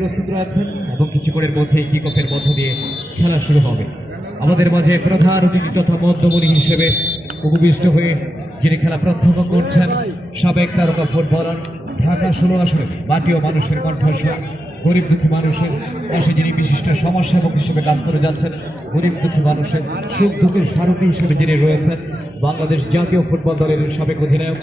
প্রস্তুত রয়েছেন এবং কিছুক্ষণের মধ্যে কিকপের মধ্য দিয়ে খেলা শুরু হবে। আমাদের মাঝে প্রধান অতিথি তথা মধ্যমণি হিসেবে উপবিষ্ট হয়ে যিনি খেলা প্রত্যক্ষ করছেন, সাবেক তারকা ফুটবলার, ঢাকা ষোলো আসরে মাটি ও মানুষের কণ্ঠস্বর, গরিব দুঃখী মানুষের পাশে যিনি বিশিষ্ট সমাজসেবক হিসেবে কাজ করে যাচ্ছেন, গরিব দুঃখী মানুষের সুখ দুঃখের সারথী হিসেবে যিনি রয়েছেন, বাংলাদেশ জাতীয় ফুটবল দলের সাবেক অধিনায়ক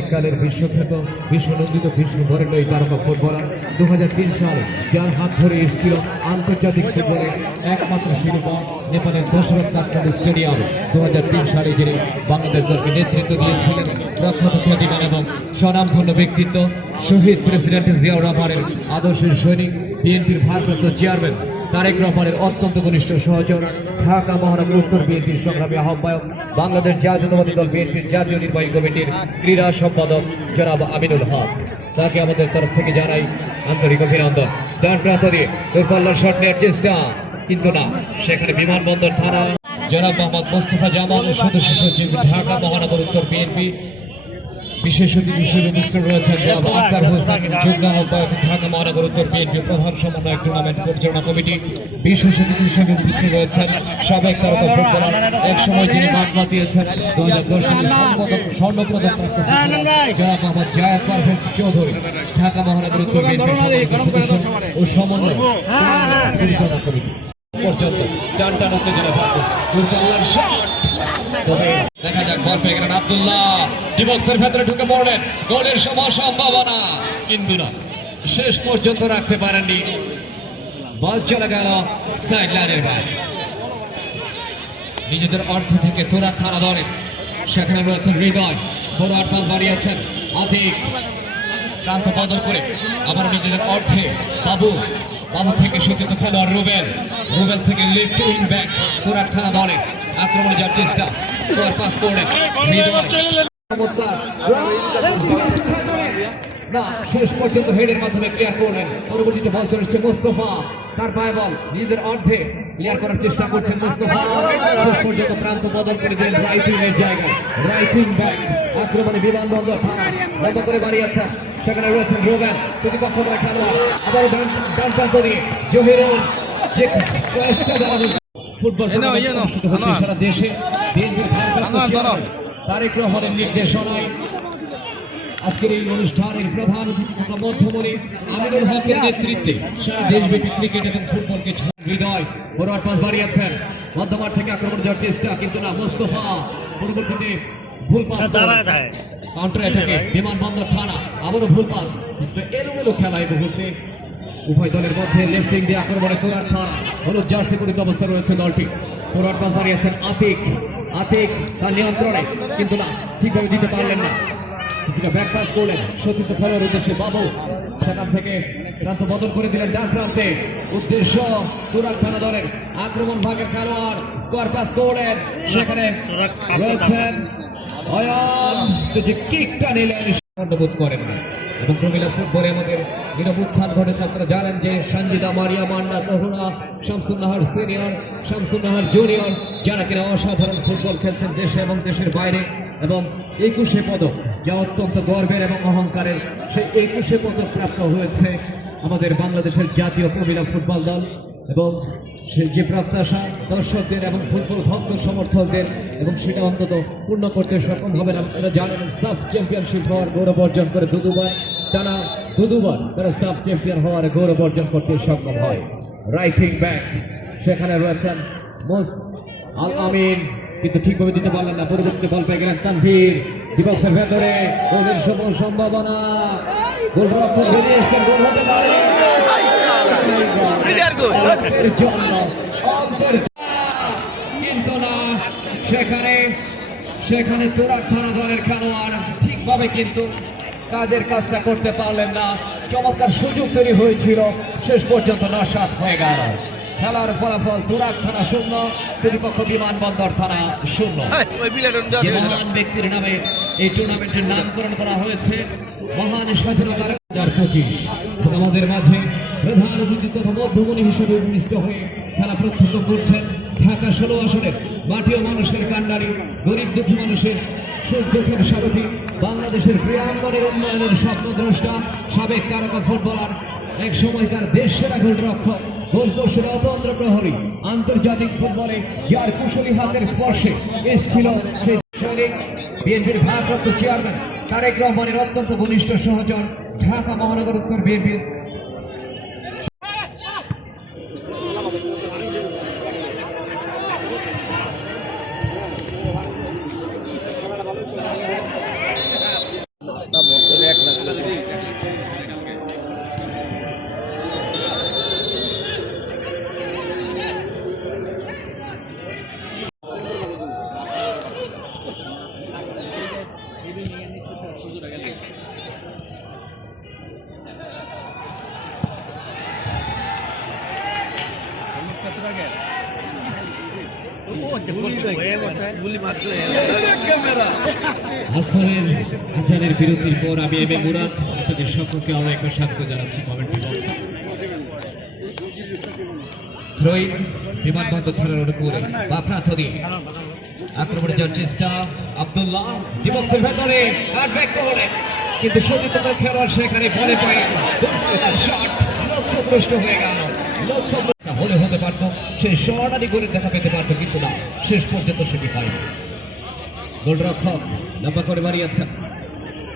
এককালের বিশ্বখ্যাত, বিশ্বনন্দিত বিষ্ণু বরেণ্য এই তারকা ফুটবলার। দু হাজার তিন সালে যার হাত ধরে এসেছিল আন্তর্জাতিক ফুটবলে একমাত্র শিরোপা, নেপালের দশরথ কাঠমান্ডু স্টেডিয়াম। দুহাজার তিন সালে যিনি বাংলাদেশ দলকে নেতৃত্ব দিয়েছিলেন, প্রখ্যাত খ্যাতিমান এবং স্বনামধন্য ব্যক্তিত্ব, শহীদ প্রেসিডেন্ট জিয়াউর রহমানের আদর্শের সৈনিক, বিএনপির ভারপ্রাপ্ত চেয়ারম্যান তারেক রহমানের অত্যন্ত ঘনিষ্ঠ সহচর ঢাকা মহানগর উত্তর বিএনপির সংগ্রামী আহ্বায়ক, বাংলাদেশ জাতীয়তাবাদী দল বিএনপির জাতীয় নির্বাহী কমিটির ক্রীড়া সম্পাদক জনাব আমিনুল হক। তাকে আমাদের তরফ থেকে জানাই আন্তরিক অভিনন্দন। ডান প্রান্ত দিয়ে দূরপাল্লার শট নেওয়ার চেষ্টা, কিন্তু না, সেখানে বিমানবন্দর থানা জনাব মোহাম্মদ মোস্তফা জামাল, সদস্য সচিব ঢাকা মহানগর উত্তর বিএনপি বিশেষ অতিথি হিসেবে উপস্থিত রয়েছেন আক্তার হোসেন যুগ্ম আহ্বায়ক ঢাকা মহানগর উত্তর বিএনপি প্রধান সমন্বয়ক টুর্নামেন্ট পরিচালনা কমিটি বিশেষ অতিথি হিসেবে উপস্থিত রয়েছেন সাবেক তারকা ফুটবলার এক সময় যিনি বাদ বাতিয়েছেন দু হাজার দশ সালে স্বর্ণপদক জনাব মোহাম্মদ জায়দ পারভেজ চৌধুরী ঢাকা মহানগর উত্তর বিএনপি ও সমন্বয় পরিচালনা কমিটি পর্যন্ত চার টান উত্তেজনা থাকবে দুর্গাল্লার শট দেখা যাক, বল পেয়ে গেলেন আব্দুল্লাহ। ডিবক্সের ভেতরে ঢুকে পড়লেন। গোলের সময় সম্ভাবনা। কিন্তু না, শেষ পর্যন্ত রাখতে পারেননি। বল চলে গেল বাইরে। নিজেদের অর্থ থেকে তোরা থানা দলে সেখানে রয়েছেন হৃদয়। বড় বাড়িয়েছেন আধিক প্রান্ত বদল করে আবার নিজেদের অর্থে বাবু। বাবু থেকে সূচিত খেলোয়াড় রুবেল। রুবেল থেকে লেফট ব্যাক তোরার থানা আক্রমণে যাওয়ার চেষ্টা। তোর না শেষ পর্যন্ত হেডের মাধ্যমে ক্লিয়ার করলেন পরবর্তীতে বল চলে এসছে মোস্তফা তার পায়ে বল নিজেদের অর্ধে ক্লিয়ার করার চেষ্টা করছেন মোস্তফা শেষ পর্যন্ত প্রান্ত বদল করে দিলেন রাইট এর জায়গায় রাইট ব্যাক আক্রমণে বিমানবন্দর থানা লম্বা করে বাড়িয়েছেন সেখানে রয়েছেন রোবেন প্রতিপক্ষ করে খেলোয়াড় আবার ডান ডান প্রান্ত দিয়ে জহিরুল যে চেষ্টা ফুটবল। সারা দেশে তারেক রহমানের নির্দেশনায় আজকের এই অনুষ্ঠানের প্রধান মধ্যমণি আমিনুল হকের নেতৃত্বে সারা দেশব্যাপী ক্রিকেট এবং ফুটবলকে হৃদয় ফরওয়ার্ড পাস বাড়িয়েছেন। মধ্যমাঠ থেকে আক্রমণ যাওয়ার চেষ্টা কিন্তু না মোস্তফা পরবর্তীতে ভুল পাস কাউন্টার অ্যাটাকে বিমানবন্দর থানা আবারও ভুল পাস। এলোমেলো খেলা এই মুহূর্তে উভয় দলের মধ্যে লেফটিং দিয়ে আক্রমণে থানা হলুদ জার্সি পরিত অবস্থা রয়েছে দলটি। তোরার পাস বাড়িয়েছেন আতিক। আতিক তার নিয়ন্ত্রণে কিন্তু না ঠিকভাবে দিতে পারলেন না। কিছুটা ব্যাক করলেন সতীর্থ উদ্দেশ্যে বাবু সেখান থেকে প্রান্ত বদল করে দিলেন ডান প্রান্তে। উদ্দেশ্য তুরাক থানা দলের আক্রমণ ভাগের খেলোয়াড় স্কোয়ার পাস করলেন সেখানে রয়েছেন অয়ন। যে কিকটা নিলেন বোধ করেন না। এবং প্রমিলা ফুটবলে আমাদের নিরব উত্থান ঘটেছে। আপনারা জানেন যে সঞ্জিদা মারিয়া মান্ডা তহুনা শামসুন নাহার সিনিয়র শামসুন নাহার জুনিয়র, যারা কিনা অসাধারণ ফুটবল খেলছেন দেশে এবং দেশের বাইরে। এবং একুশে পদক, যা অত্যন্ত গর্বের এবং অহংকারের, সেই একুশে পদক প্রাপ্ত হয়েছে আমাদের বাংলাদেশের জাতীয় প্রমিলা ফুটবল দল। এবং যে প্রত্যাশা দর্শকদের এবং ফুটবল ভক্ত সমর্থকদের, এবং সেটা অন্তত পূর্ণ করতে সক্ষম হবেন আপনারা জানেন সাফ চ্যাম্পিয়নশিপ হওয়ার গৌরব অর্জন করে দুদুবার টানা দুদুবার তারা সাফ চ্যাম্পিয়ন হওয়ার গৌরব অর্জন করতে সক্ষম হয়। রাইটিং ব্যাক, সেখানে রয়েছেন মোস্ট আল আমিন কিন্তু ঠিকভাবে দিতে পারলেন না। পরিবর্তে বল পেয়ে গেলেন তানভীর। দিবসের ভেতরে সম্ভাবনা। গোলরক্ষক হতে পারে অল্পের জন্য অল্পের কিন্তু না সেখানে সেখানে তোরা দলের খেলোয়াড় ঠিকভাবে কিন্তু কাজের কাজটা করতে পারলেন না। চমৎকার সুযোগ তৈরি হয়েছিল। শেষ পর্যন্ত নস্বাত হয়ে গেল। খেলার ফলাফল তুরাক থানা শূন্য প্রতিপক্ষ বিমানবন্দর থানা শূন্য। যে মহান ব্যক্তির নামে এই টুর্নামেন্টের নামকরণ করা হয়েছে। মহান স্বাধীনতার হাজার পঁচিশ। আমাদের মাঝে প্রধান অতিথি তথা মধ্যমণি হিসেবে উপবিষ্ট হয়ে খেলা প্রত্যক্ষ করছেন ঢাকা ষোলো আসনের মাটি ও মানুষের কান্ডারি গরিব দুঃখী মানুষের সুদক্ষিণ সারথী, বাংলাদেশের ক্রীড়াঙ্গনের উন্নয়নের স্বপ্নদ্রষ্টা, সাবেক তারকা ফুটবলার এক সময়কার দেশ সেরা গোলরক্ষক গোলকৌশলে অতন্ত্র প্রহরী, আন্তর্জাতিক ফুটবলে যার কুশলী হাতের স্পর্শে এসেছিল সেই সৈনিক। বিএনপির ভারপ্রাপ্ত চেয়ারম্যান তারেক রহমানের অত্যন্ত ঘনিষ্ঠ সহচর ঢাকা মহানগর উত্তর বিএনপির হাসানের হাজারের বিরতির পর আমি এম এ মুরাদ আপনাদের সকলকে আরও একবার স্বাগত জানাচ্ছি কমেন্ট্রি বক্সে। থ্রোইন বিমানবন্দর থানার অনুকূলে। বা প্রাথমিক আক্রমণে যাওয়ার চেষ্টা আব্দুল্লাহ। ডিবক্সের ভেতরে কাট ব্যাক করে। কিন্তু সতীর্থ খেলোয়াড় সেখানে বলে পায় শট লক্ষ্যভ্রষ্ট হয়ে গেল। লক্ষ্য হলে হতে পারতো সেই শর্টারি গোলের দেখা পেতে পারতো, কিন্তু না, শেষ পর্যন্ত সেটি পায়নি গোলরক্ষক লম্বা করে বাড়িয়েছেন।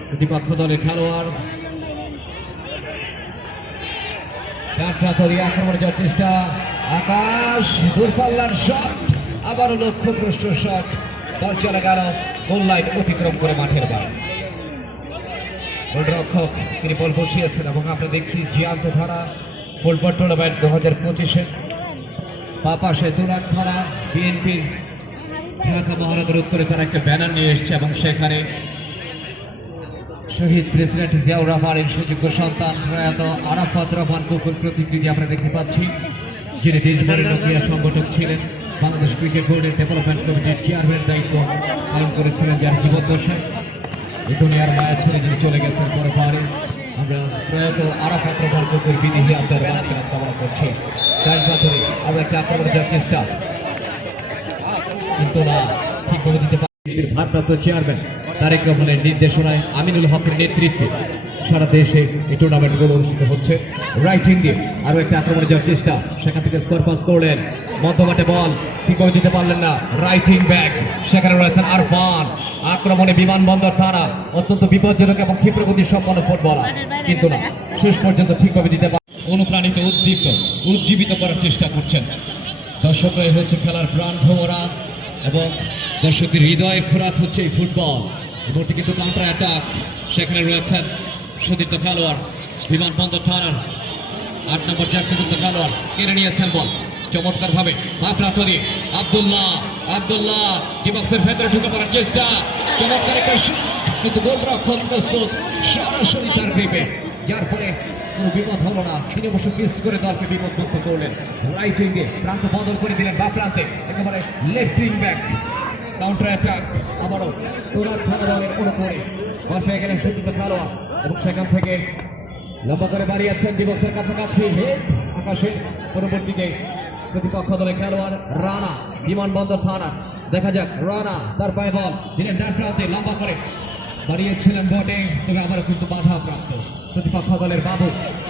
প্রতিপক্ষ দলের খেলোয়াড় কাঠরাতরি আক্রমণে যাওয়ার চেষ্টা। আকাশ, দূরপাল্লার শট আবারও লক্ষ্যভ্রষ্ট শট বল চলে গেল গোল লাইন অতিক্রম করে মাঠের বাইরে গোলরক্ষক, তিনি বল বসিয়েছেন এবং আমরা দেখছি জিয়ান্ত ধারা ফুটবল টুর্নামেন্ট দু হাজার পঁচিশে। পাপাশে তুরাক ধারা, বিএনপির ঢাকা মহানগর উত্তরে তারা একটা ব্যানার নিয়ে এসছে এবং সেখানে শহীদ প্রেসিডেন্ট জিয়াউর রহমানের সুযোগ্য সন্তান প্রয়াত আরাফাত রহমান কুকুর প্রতিকৃতি আমরা দেখতে পাচ্ছি, যিনি দেশভরের ক্রীড়া সংগঠক ছিলেন। বাংলাদেশ ক্রিকেট বোর্ডের ডেভেলপমেন্ট কমিটির চেয়ারম্যান দায়িত্ব পালন করেছিলেন যার জীবদ্দশায়। দুনিয়ার মায়া ছেড়ে যিনি চলে গেছেন পরে পরপারে আমরা প্রয়াত আরাফাত রহমান কুকুর বিধিহি আপনার কামনা করছি। চার পাথরে আবার একটা আক্রমণে যাওয়ার চেষ্টা। কিন্তু না, ঠিক করে দিতে বিএনপির ভারপ্রাপ্ত চেয়ারম্যান তারেক রহমানের নির্দেশনায় আমিনুল হকের নেতৃত্বে সারা দেশে এই টুর্নামেন্টগুলো অনুষ্ঠিত হচ্ছে। রাইটিং দিয়ে আরও একটা আক্রমণে যাওয়ার চেষ্টা। সেখান থেকে স্কোর পাস করলেন। মধ্যমাঠে বল ঠিক করে দিতে পারলেন না। রাইটিং ব্যাক সেখানে রয়েছেন আরফান। আক্রমণে বিমানবন্দর তারা অত্যন্ত বিপজ্জনক এবং ক্ষিপ্রগতি সম্পন্ন ফুটবলার কিন্তু না, শেষ পর্যন্ত ঠিকভাবে দিতে পার অনুপ্রাণিত, উদ্দীপ্ত, উজ্জীবিত করার চেষ্টা করছেন। দর্শকরাই হচ্ছে খেলার প্রাণ ভোমরা এবং দর্শকদের হৃদয়ের খোরাক হচ্ছে এই ফুটবল। এমনটি কিন্তু কাউন্টার অ্যাটাক সেখানে রয়েছেন সতীর্থ খেলোয়াড় বিমানবন্দর থানার আট নম্বর জার্সিযুক্ত খেলোয়াড়। কেড়ে নিয়েছেন বল। চমৎকার ভাবে বাপরাতরি আব্দুল্লাহ আব্দুল্লাহ ডিবক্সের ভেতরে ঢুকে পড়ার চেষ্টা। চমৎকার একটা কিন্তু গোলরক্ষক প্রস্তুত, সরাসরি তার গ্রিপে যার ফলে বিপদ হলো না তিনি অবশ্য পিস্ট করে দলকে বিপদমুক্ত করলেন। রাইট প্রান্ত বদল করে দিলেন বা প্রান্তে একেবারে left wing back counter attack আবারও তোরার দলের কোনো করে বল গেলেন সত্যিত খেলোয়াড়। এবং সেখান থেকে লম্বা করে বাড়িয়েছেন দিবসের কাছাকাছি। হেড আকাশে পরবর্তীতে প্রতিপক্ষ দলের খেলোয়াড় রানা, বিমানবন্দর থানা দেখা যাক, রানা তার পায়ে বল। দিলেন ডান প্রান্তে লম্বা করে। বাড়িয়েছিলেন বটে, তবে আবার কিন্তু বাধা প্রাপ্ত। প্রতিপক্ষ দলের বাবু।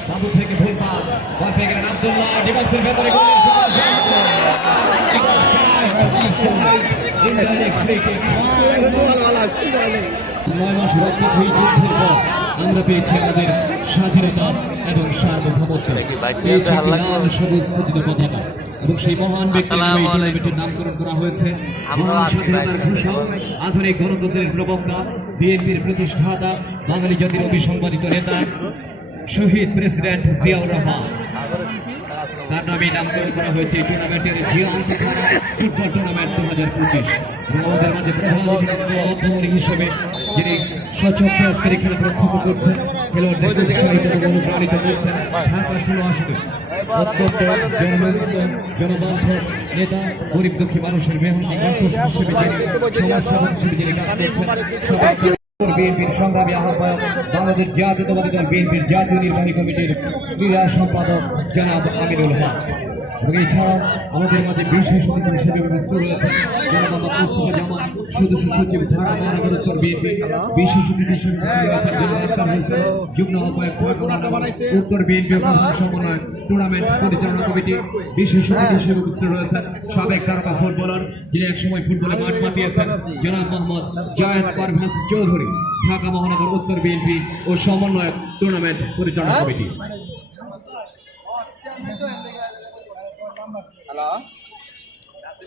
বাবু থেকে ভুল পাস বল পেয়ে গেলেন আবদুল্লাহ। ডিফেন্সের ভেতরে গোলের নয় মাস রক্ত হয়ে যুদ্ধের পর আমরা পেয়েছি আমাদের স্বাধীনতা এবং সার্বভৌমত্ব। পেয়েছি লাল সবুজ খচিত পতাকা এবং সেই মহান ব্যক্তির এই নামকরণ করা হয়েছে। স্বাধীনতার ঘোষক আধুনিক গণতন্ত্রের প্রবক্তা বিএনপির প্রতিষ্ঠাতা বাঙালি জাতির অবিসংবাদিত নেতা শহীদ প্রেসিডেন্ট জিয়াউর রহমান। তার নামে নামকরণ করা হয়েছে। টুর্নামেন্টের জিয়া ফুটবল টুর্নামেন্ট দু হাজার পঁচিশ আমাদের মাঝে প্রধান হিসেবে যিনি করছেন ষোলো নেতা গরিব দুঃখী মানুষের বিএনপির বাংলাদেশ জাতীয়তাবাদী দল বিএনপির জাতীয় নির্বাহী কমিটির ক্রীড়া সম্পাদক জনাব আমিরুল হক। এবং আমাদের মাঝে বিশেষ অতিথি হিসেবে রয়েছেন জনাব মোহাম্মদ মুস্তফা জামান সদস্য সচিব ঢাকা মহানগর উত্তর বিএনপি বিশেষ অতিথি হিসেবে রয়েছেন জনাব আক্তার হোসেন যুগ্ম আহ্বায়ক উত্তর বিএনপি প্রধান সমন্বয়ক টুর্নামেন্ট পরিচালনা কমিটি বিশেষ অতিথি হিসেবে উপস্থিত রয়েছেন। সাবেক তারকা ফুটবলার যিনি একসময় ফুটবলে মাঠ মাতিয়েছেন জনাব মোহাম্মদ জায়েদ পারভেজ চৌধুরী ঢাকা মহানগর উত্তর বিএনপি ও সমন্বয়ক টুর্নামেন্ট পরিচালনা কমিটি।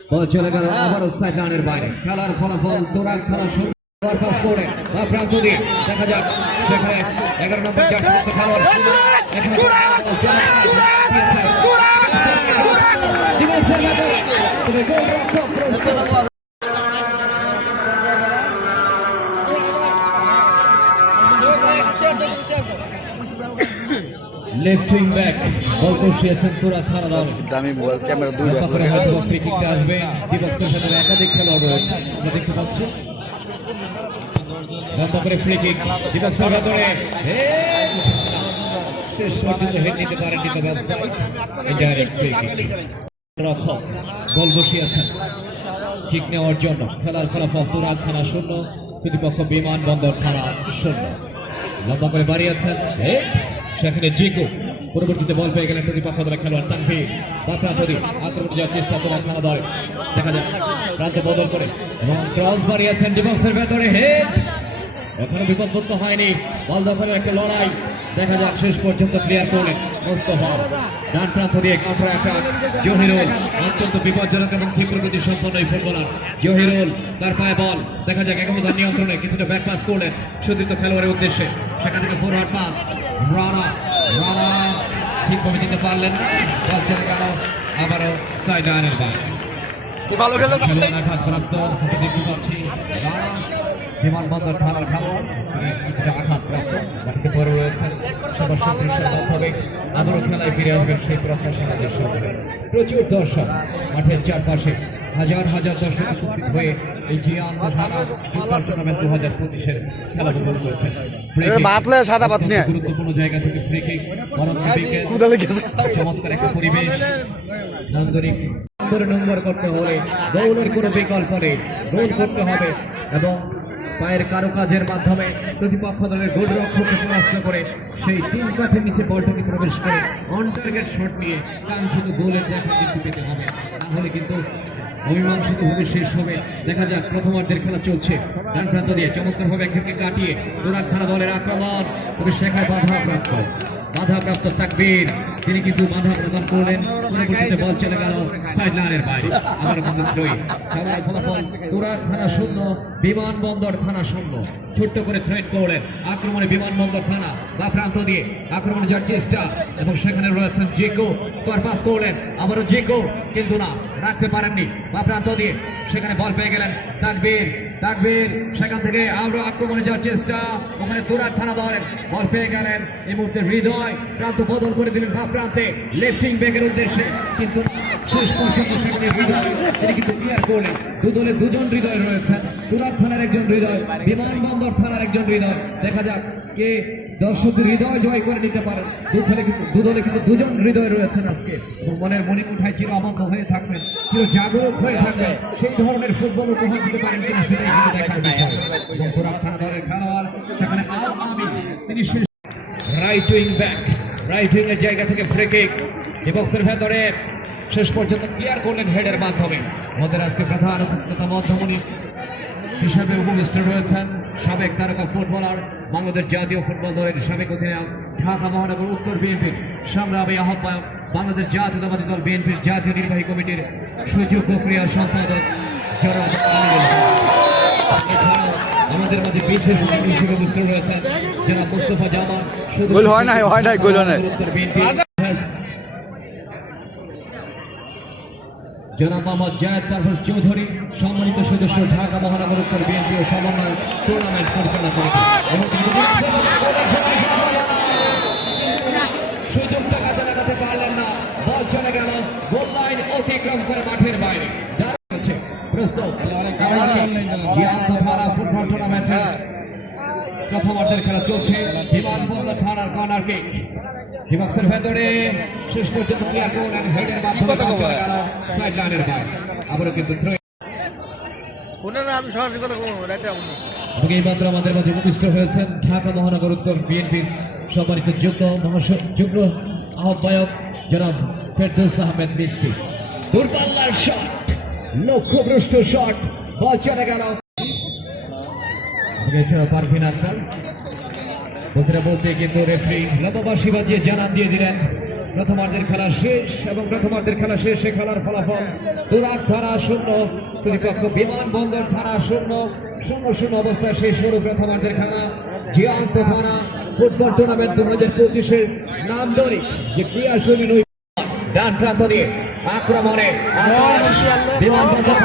বল চলে গেল আবারও সাইড বাইরে। খেলার ফলাফল তোরাক খেলা শুরু আবার পাস করে বা প্রান্ত দিয়ে। দেখা যাক সেখানে এগারো নম্বর জার্সি খেলোয়াড় এখানে ডিফেন্সের ভেতরে, তবে বল পুরা থানা দামি মোবাইল ক্যামেরা দুই কিকটা আসবে। বিপক্ষের সাথে একাধিক খেলোয়াড় রয়েছে। আমরা দেখতে পাচ্ছি। লম্বা করে ফ্রি কিক বিপক্ষের ভেতরে। হেড! শেষ পর্যন্ত হেড নিতে পারেননি তবে ইনডাইরেক্ট ফ্রি কিক রক্ষক গোল বসিয়েছেন। ঠিক নেওয়ার জন্য। খেলার ফলাফল তুরাগ থানা শূন্য প্রতিপক্ষ বিমানবন্দর থানা শূন্য। লম্বা করে বাড়িয়েছেন! সেখানে জিকু। পরবর্তীতে বল পেয়ে গেলেন প্রতিপক্ষ দলের খেলোয়াড় তানভীর বাকরাতরি আক্রমণ যাওয়ার চেষ্টা তোমার খেলা দল দেখা যাক প্রান্তে বদল করে। এবং ক্রস বাড়িয়েছেন ডিবক্সের ভেতরে হেড এখনও বিপদমুক্ত হয়নি। বল দখলের একটা লড়াই। দেখা যাক, শেষ পর্যন্ত ক্লিয়ার করলেন খেলোয়াড়ের উদ্দেশ্যে। সেখান থেকে ফরওয়ার্ড পাস রানা রানা। ঠিকভাবে দিতে পারলেন না। বল চলে গেল। আবারও সাইড লাইনের ভালো খেলো আঘাতপ্রাপ্ত দেখতে পাচ্ছি। বিমানবন্দর থানার খেলোয়াড় কিছুটা আঘাতপ্রাপ্ত মাটিতে পড়ে রয়েছেন সবার সদৃশ্য হবে। আবারও খেলায় ফিরে আসবেন সেই প্রত্যাশা আমাদের সঙ্গে। প্রচুর দর্শক। মাঠের চারপাশে হাজার হাজার দর্শক উপস্থিত হয়ে এই জিয়ান থানা দু হাজার পঁচিশের খেলা উপভোগ করছেন। Free এটা kick, বাতলে সাদা বাত নিয়ে। গুরুত্বপূর্ণ জায়গা থেকে ফ্রি কিক বরং উইকেট কুদা লেগেছে চমৎকার একটা পরিবেশ। নান্দনিক নম্বর নম্বর করতে হলে দৌড়ের কোনো বিকল্প নেই। গোল করতে হবে এবং পায়ের কারুকাজের মাধ্যমে প্রতিপক্ষ দলের গোলরক্ষককে পরাস্ত করে সেই তিন কাঠের নিচে বলটাকে প্রবেশ করে অন টার্গেট শট নিয়ে কাঙ্ক্ষিত গোলের দেখা কিন্তু পেতে হবে। তাহলে কিন্তু অমীমাংসিত ভাবে শেষ হবে। দেখা যাক, প্রথমার্ধের খেলা চলছে। ডান প্রান্ত দিয়ে চমৎকারভাবে একজনকে কাটিয়ে তোরা খেলা দলের আক্রমণ। তবে সেখানে বাধা প্রাপ্ত। বাধাপ্রাপ্ত তাকবীর। তিনি কিন্তু বাধা প্রদান করলেন। পরবর্তীতে বল চলে গেল সাইড লাইনের বাইরে। আবার কিন্তু জয়ী। সবার ফলাফল তুরাগ থানা শূন্য, বিমানবন্দর থানা শূন্য। ছোট্ট করে থ্রেড করলেন। আক্রমণে বিমানবন্দর থানা বা প্রান্ত দিয়ে আক্রমণে যাওয়ার চেষ্টা এবং সেখানে রয়েছেন জেকো। স্কোয়ার পাস করলেন। আবারও জেকো। কিন্তু না, রাখতে পারেননি। বা প্রান্ত দিয়ে সেখানে বল পেয়ে গেলেন তাকবীর। তাকবীর সেখান থেকে আরও আক্রমণে যাওয়ার চেষ্টা। ওখানে তোরার থানা ধরেন বল পেয়ে গেলেন। এই মুহূর্তে হৃদয় প্রান্ত বদল করে দিলেন বা প্রান্তে লেফটিং ব্যাকের উদ্দেশ্যে কিন্তু শেষ হৃদয়। কিন্তু ক্লিয়ার দুজন হৃদয় রয়েছেন তুরার থানার একজন হৃদয়, বিমানবন্দর থানার একজন হৃদয়। দেখা যাক কে দর্শকদের হৃদয় জয় করে নিতে পারেন। দু দলে কিন্তু দু দলে কিন্তু দুজন হৃদয় রয়েছেন আজকে। এবং মনের মণিমুঠায় চির আবদ্ধ হয়ে থাকবেন চির জাগরুক হয়ে থাকবেন। সেই ধরনের ফুটবল উপহার দিতে পারেন কিনা সেটাই কিন্তু দেখার বিষয়। এবং দলের খেলোয়াড় সেখানে আল আমি তিনি right wing back right wing এর জায়গা থেকে ফ্রি কিক বক্সের ভেতরে শেষ পর্যন্ত ক্লিয়ার করলেন হেডের মাধ্যমে। আমাদের আজকে প্রধান অতিথিতা মধ্যমণি হিসাবে উপবিষ্ট রয়েছেন সাবেক তারকা ফুটবলার বাংলাদেশ জাতীয় ফুটবল দলের সাবেক অধিনায়ক ঢাকা মহানগর উত্তর বিএনপির সংগ্রামী আহ্বায়ক বাংলাদেশ জাতীয়তাবাদী দল বিএনপির জাতীয় নির্বাহী কমিটির সুযোগ্য ক্রিয়া সম্পাদক জনাব আমাদের মধ্যে বিশেষ অতিথি হিসেবে উপস্থিত রয়েছেন জনাব মোস্তফা জামান গোল হয় না হয় না গোল হয়। উত্তর বিএনপি জনাব মোহাম্মদ জায়দ পারভেজ চৌধুরী, সম্মানিত সদস্য ঢাকা মহানগর উত্তর বিএনপি ও সমন্বয় টুর্নামেন্ট পরিচালনা করেছেন। এবং সুযোগটা কাজে লাগাতে পারলেন না বল চলে গেল গোল লাইন অতিক্রম করে মাঠের বাইরে যারা প্রথমার্ধের খেলা চলছে বিমানবন্দর থানার কর্নার কিক ভেতরে শেষ পর্যন্ত ক্লিয়ার করলেন হেডের মাধ্যমে সাইড লাইনের বাইরে আবারও কিন্তু ওনারা আমি সরাসরি কথা বলব রাতে আমি এবং এই মাত্র আমাদের উপস্থিত হয়েছেন ঢাকা মহানগর উত্তর বিএনপির সম্মানিত যুগ্ম যুগ্ম আহ্বায়ক জনাব ফেরদৌস আহমেদ মিষ্টি। দূরপাল্লার শট লক্ষ্যভ্রষ্ট শট বল চলে গেল। এছাড়া পারভিন আক্তার বলতে বলতে কিন্তু রেফারি লতাবাসী বাজিয়ে জানান দিয়ে দিলেন প্রথমার্ধের খেলা শেষ এবং প্রথমার্ধের খেলা শেষে খেলার ফলাফল দুরাক থানা শূন্য প্রতিপক্ষ বিমানবন্দর থানা শূন্য শূন্য শূন্য অবস্থায় শেষ হল প্রথমার্ধের খেলা। জিয়ান্ত থানা ফুটবল টুর্নামেন্ট দু হাজার পঁচিশের নাম ধরে যে সৈন্য ডান প্রান্ত দিয়ে আক্রমণে বিমানবন্দর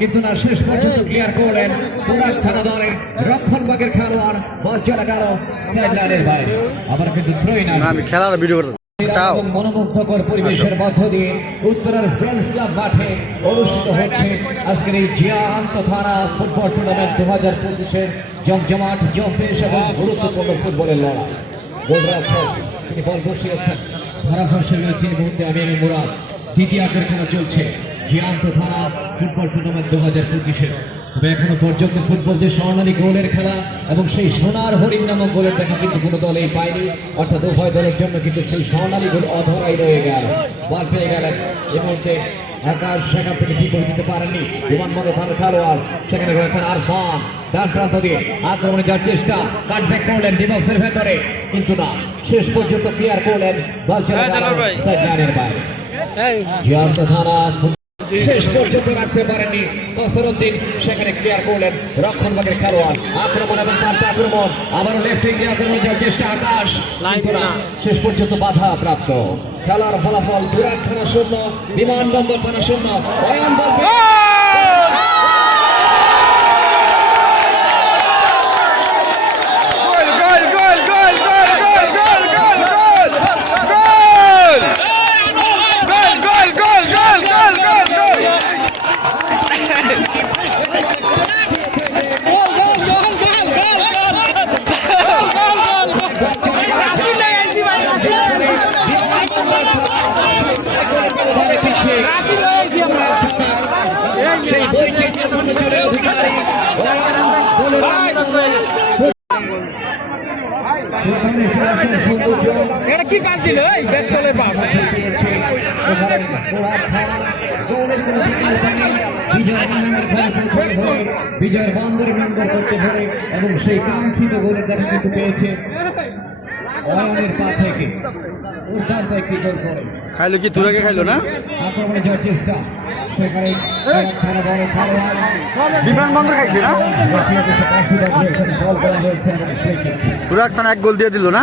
কিন্তু না শেষ পর্যন্ত ক্লিয়ার করলেন। পুরাজ থানা দলের রক্ষণভাগের খেলোয়াড় বল চলে গেল সাইডলাইনের বাইরে আবার কিন্তু থ্রোই না আমি খেলার ভিডিও করতে চাও। মনোমুগ্ধকর পরিবেশের মধ্য দিয়ে উত্তরের ফ্রেন্ডস ক্লাব মাঠে অনুষ্ঠিত হচ্ছে আজকের এই জিয়া আন্ত থানা ফুটবল টুর্নামেন্ট দু হাজার পঁচিশের জমজমাট জম্পেশ এবং গুরুত্বপূর্ণ ফুটবলের লড়াই। গোলরক্ষক তিনি বল বসিয়েছেন। ধারাভাষ্যে রয়েছে এই মুহূর্তে আমির মুরাদ। দ্বিতীয় আগের খেলা চলছে। জিয়ান্ত থানা ফুটবল টুর্নামেন্ট দু হাজার তবে এখনও পর্যন্ত ফুটবল যে স্বর্ণালী গোলের খেলা এবং সেই সোনার হরিণ নামক গোলের কিন্তু কোনো দলেই পায়নি। অর্থাৎ উভয় দলের জন্য কিন্তু সেই স্বর্ণালী গোল অধরাই রয়ে গেল। বল পেয়ে গেলেন এ মুহূর্তে আকাশ সেখান থেকে ঠিক করে দিতে পারেননি। খেলোয়াড় সেখানে রয়েছেন আরফান। ডান প্রান্ত দিয়ে আক্রমণে যাওয়ার চেষ্টা কাটব্যাক করলেন ডিবক্সের ভেতরে। কিন্তু না শেষ পর্যন্ত ক্লিয়ার করলেন বল চলে গেল বাইরে। জিয়ান্ত থানা শেষ পর্যন্ত রাখতে পারেনি নসরুদ্দিন সেখানে ক্লিয়ার করলেন। রক্ষণভাগের খেলোয়াড়। আক্রমণ এবং তার আক্রমণ। আবারও লেফট আক্রমণ যাওয়ার চেষ্টা আকাশ। কিন্তু শেষ পর্যন্ত বাধা প্রাপ্ত। খেলার ফলাফল দুরাট থানা শূন্য বিমানবন্দর থানা শূন্য। কি কাজ দিল? এই বেতলের বাপ বিজয়ের বন্দরে মেম্বার করতে পারে এবং সেই কাঙ্ক্ষিত গোলের দেখা কিন্তু পেয়েছে। অয়নের পা থেকে। দুর্দান্ত একটি গোল করে? খাইলো কি? তুরাকে খাইলো না? আক্রমণে যাওয়ার চেষ্টা। সেখানে খেলা বড় খেলোয়াড় বিমানবন্দর খাইছে না? বল করা হয়েছে। এবং free kick। তুরাক থানা এক গোল দিয়ে দিল না?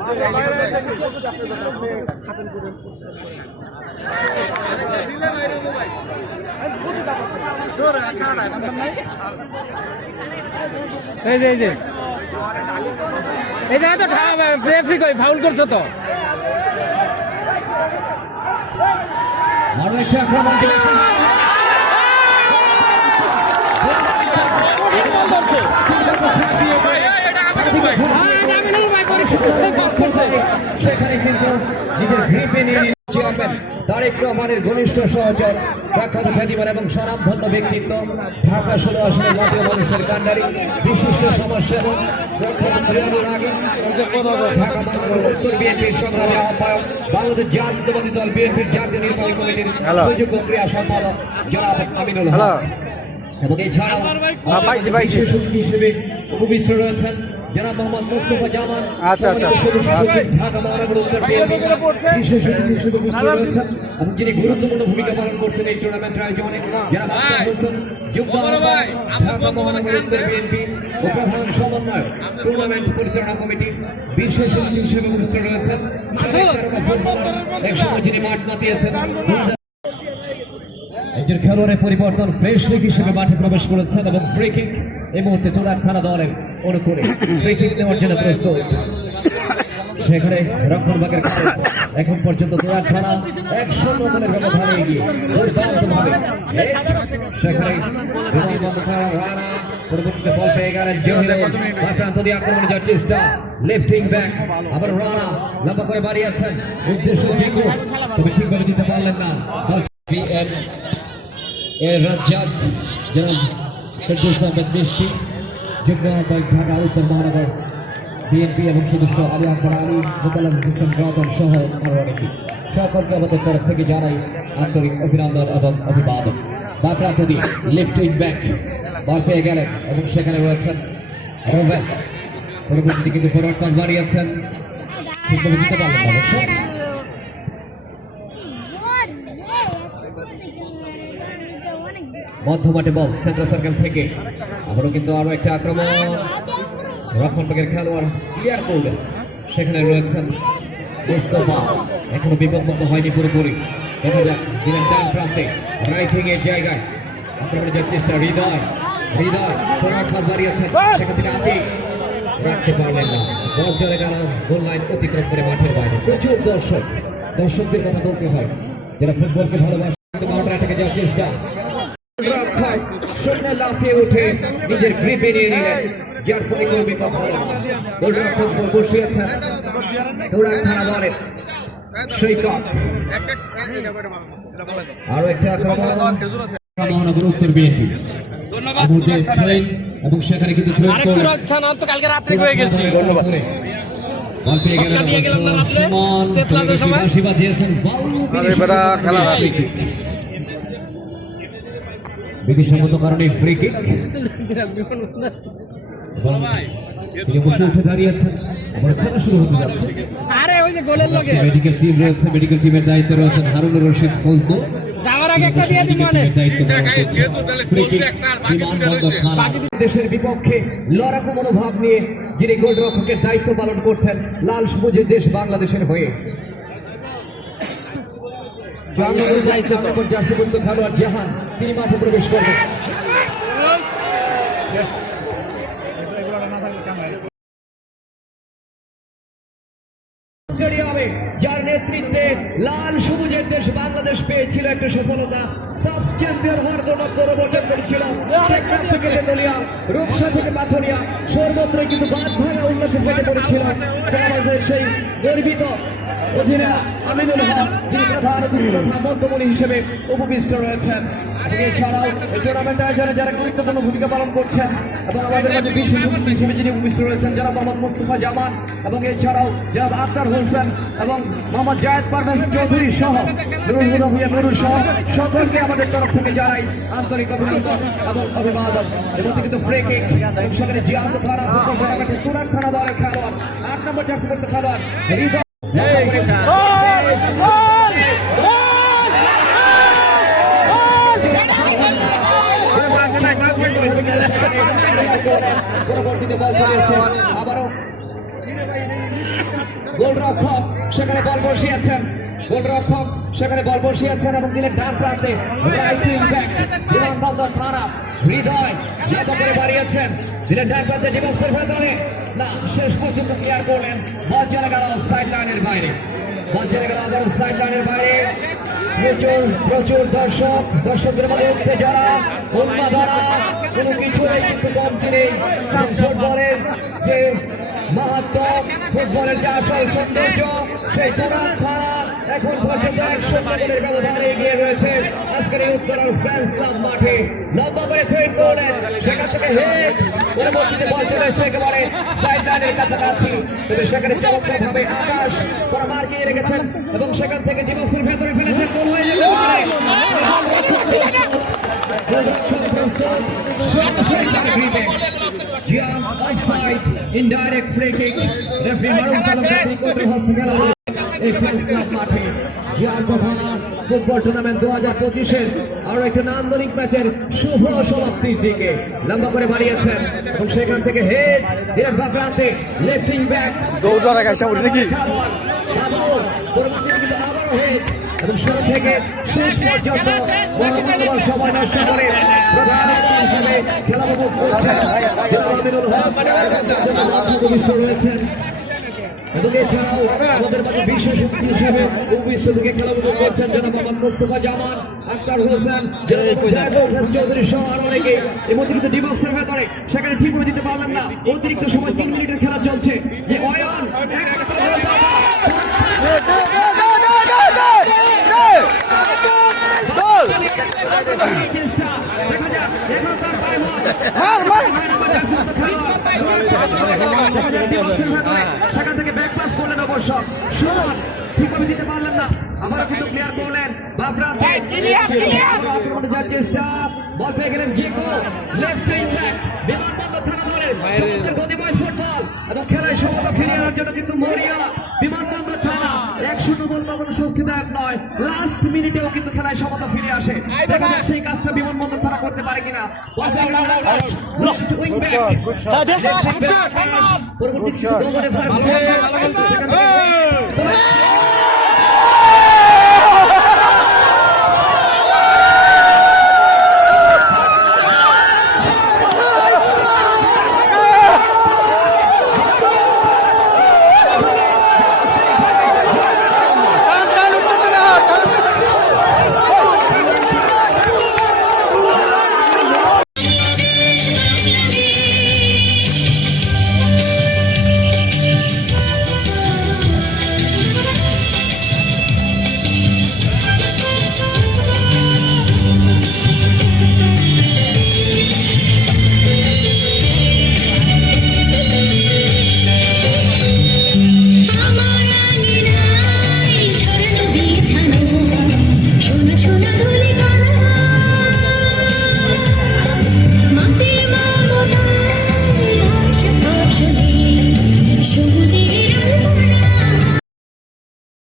এই যে এই যে। এই জায়গায় তো রেফ্রি কই? ফাউল করছ তো? আরও একটি আক্রমণ করছে। সেখানে কিন্তু নিজের গ্রিপে নিয়ে চেয়ারম্যান তারেক রহমানের ঘনিষ্ঠ সহচর প্রখ্যাত খ্যাতিমান এবং স্বনামধন্য ব্যক্তিত্ব ঢাকা ষোলো আসনের জাতীয় মানুষের কান্ডারি বিশিষ্ট উত্তর বিএনপির সংগ্রামী আহ্বায়ক বাংলাদেশ জাতীয়তাবাদী দল বিএনপির জাতীয় নির্বাহী কমিটির। সুযোগ্য ক্রিয়া সম্পাদক জনাব আমিনুল হক এবং এছাড়াও পাইছি, পাইছি। বিশেষ অতিথি হিসেবে উপবিষ্ট রয়েছেন জনাব মোহাম্মদ মুস্তফা জামান আচ্ছা, আচ্ছা, আচ্ছা। সচিব, ঢাকা মহানগর উত্তর বিএনপি বিশেষ অতিথি হিসেবে উপস্থিত রয়েছেন এবং যিনি গুরুত্বপূর্ণ ভূমিকা পালন করছেন এই টুর্নামেন্ট আয়োজনে জনাব আক্তার হোসেন যুগ্ম আহ্বায়ক, ঢাকা মহানগর উত্তর বিএনপি ও প্রধান সমন্বয়ক টুর্নামেন্ট পরিচালনা কমিটি বিশেষ অতিথি হিসেবে উপস্থিত রয়েছেন। এক যিনি মাঠ মাতিয়েছেন একজন খেলোয়াড়ের পরিবর্তন ফ্রেশ লিগ হিসেবে মাঠে প্রবেশ করেছেন এবং ফ্রি কিক এই মুহূর্তে তোরাক থানা দলের অনুকূলে ফ্রি কিক নেওয়ার জন্য প্রস্তুত। সেখানে রক্ষণভাগের কাছে এখন পর্যন্ত তোরাক থানা একশো রকমের ব্যবধানে এগিয়ে সেখানে পরবর্তীতে বল পেয়ে গেলেন জহির আক্রান্ত দিয়ে আক্রমণে যাওয়ার চেষ্টা। লেফটিং ব্যাক আবার রানা লম্বা করে বাড়িয়েছেন উদ্দেশ্য জিকু তবে ঠিকভাবে দিতে পারলেন না। বিএন এর রাজ্জাক জনাব ফেরদৌস আহমেদ মিষ্টি যুগ্ম আহ্বায়ক ঢাকা উত্তর মহানগর বিএনপি এবং সদস্য আলী আকবর আলী মোতালাম হোসেন রতন সহ আরও অনেকে সকলকে আমাদের তরফ থেকে জানাই আন্তরিক অভিনন্দন এবং অভিবাদন। বাপরা থেকে লেফট উইং ব্যাক বল পেয়ে গেলেন এবং সেখানে রয়েছেন রোবেন পরবর্তীতে কিন্তু ফরওয়ার্ড পাস বাড়িয়েছেন। ঠিকভাবে দিতে পারলেন না মধ্যমাঠে বল সেন্টার সার্কেল থেকে। আবারও কিন্তু আরও একটা আক্রমণ। রক্ষণভাগের খেলোয়াড় ক্লিয়ার করলেন সেখানে রয়েছেন এখনও বিপদমুক্ত হয়নি পুরোপুরি। দেখা যাক দিলেন ডান প্রান্তে রাইটিং এর জায়গায়। আক্রমণের যাওয়ার চেষ্টা, হৃদয় হৃদয় চলে গেল প্রচুর দর্শক। দর্শকদের কথা বলতে হয়, যারা ফুটবলকে ভালোবাসে যাওয়ার চেষ্টা। লাফিয়ে উঠে নিজের গ্রিপে নিয়ে নিলেন। যার ফলে কেউ বিপদ হলো গোলরক্ষক বসিয়েছেন। দৌড়ান থানা সৈকত। আরও একটা আক্রমণ। মহানগর বিএনপি। এবং সেখানে কিন্তু কালকে রাত্রে হয়ে গেছি। ধন্যবাদ। বল রাখি। বিধিসম্মত কারণে ফ্রি কিক তিনি বসে উঠে দাঁড়িয়েছেন খেলা শুরু হতে যাচ্ছে আরে ওই যে গোলের লগে মেডিকেল টিম রয়েছে মেডিকেল টিমের দায়িত্বে রয়েছেন হারুনুর রশিদ ফজলু যাওয়ার আগে একটা দিয়ে দিই মানে দায়িত্ব পালন করছেন। Free kick, বিমানবন্দর থানা। দেশের বিপক্ষে লড়াকু মনোভাব নিয়ে যিনি গোলরক্ষকের দায়িত্ব পালন করতেন লাল সবুজের দেশ বাংলাদেশের হয়ে যার নেতৃত্বে লাল সবুজের দেশ বাংলাদেশ পেয়েছিল একটা সফলতা। সাব চ্যাম্পিয়ন হওয়ার জন্য গৌরব করেছিল। থেকে তেতুলিয়া রূপসা থেকে পাথরিয়া সর্বত্র কিন্তু বাদ ভাঙা সেই গর্বিত অধিনায়ক আমিনুল হক তিনি প্রধান অতিথি তথা হিসেবে উপবিষ্ট রয়েছেন। এছাড়াও যারা ভূমিকা পালন করছেন এবং আমাদের মাঝে এবং এছাড়াও যারা আক্তার হোসেন এবং মোহাম্মদ জায়েদ পারভেজ চৌধুরী সহ নুরুল সহ সকলকে আমাদের তরফ থেকে আন্তরিক অভিনন্দন এবং অভিবাদন। এবং কিন্তু জিয়ান্ত থানা চূড়ান থানা দলের খেলোয়াড় পরবর্তীতে বল চলেছে আবারও গোলরক্ষক, সেখানে বল বসিয়েছেন। গোলরক্ষক, সেখানে বল বসিয়েছেন এবং দিলেন ডান প্রান্তে রাইট উইং ব্যাক। বিমানবন্দর থানা, হৃদয় জায়গা করে বাড়িয়েছেন। দিলেন ডান প্রান্তে ডিবক্সের ভেতরে। না, শেষ পর্যন্ত ক্লিয়ার করলেন। বল চলে গেল সাইড লাইনের বাইরে। বল চলে গেল সাইড লাইনের বাইরে। প্রচুর প্রচুর দর্শক দর্শকদের মধ্যে উত্তেজনা উন্মাদনা কোনো কিছু কিন্তু কমতি নেই ফুটবলের যে মাহাত্ম, ফুটবলের যে আসল সৌন্দর্য, সেই তোরান থানা এখন এগিয়ে রয়েছে। আজকের এই উত্তরার ক্লাব মাঠে লম্বা করে একেবারে সেখানে চমৎকার আকাশ তারা রেখেছেন এবং সেখান থেকে ফেলেছেন জিয়া অফসাইড ইনডাইরেক্ট ফ্রি এই আরও একটি নান্দনিক ম্যাচের শুভ সমাপ্তির দিকে লম্বা করে বাড়িয়েছেন এবং সেখান থেকে হেড ডিরেক্ট বা প্রান্তে লেফটিং ওটা নাকি এবং থেকে রয়েছেন মধ্যে ডিবক্সের ভেতরে সেখানে ঠিক করে দিতে পারলেন না। অতিরিক্ত সময় তিন মিনিটের খেলা চলছে। যে অয়ন একমাত্র গোলদাতা। গোল চেষ্টা দেখা যাক এখন তার পায়ে মার মার সেখান থেকে ব্যাক পাস করলেন অবশ্য সুমন ঠিকভাবে দিতে পারলেন না আবার কিন্তু ক্লিয়ার করলেন। যাওয়ার চেষ্টা। বল পেয়ে গেলেন জেকো লেফট উইং ব্যাক বিমানবন্দর থানা ধরে সমুদ্রের গতিময় ফুটবল এবং খেলায় সমতা ফিরিয়ে আনার জন্য কিন্তু মরিয়া বিমানবন্দর থানা এক শূন্য গোল কোনো স্বস্তিদায়ক নয়। লাস্ট মিনিটেও কিন্তু খেলায় সমতা ফিরে আসে। দেখা যাক সেই কাজটা বিমানবন্দর থানা করতে পারে কিনা। লেফট উইং ব্যাক পরবর্তী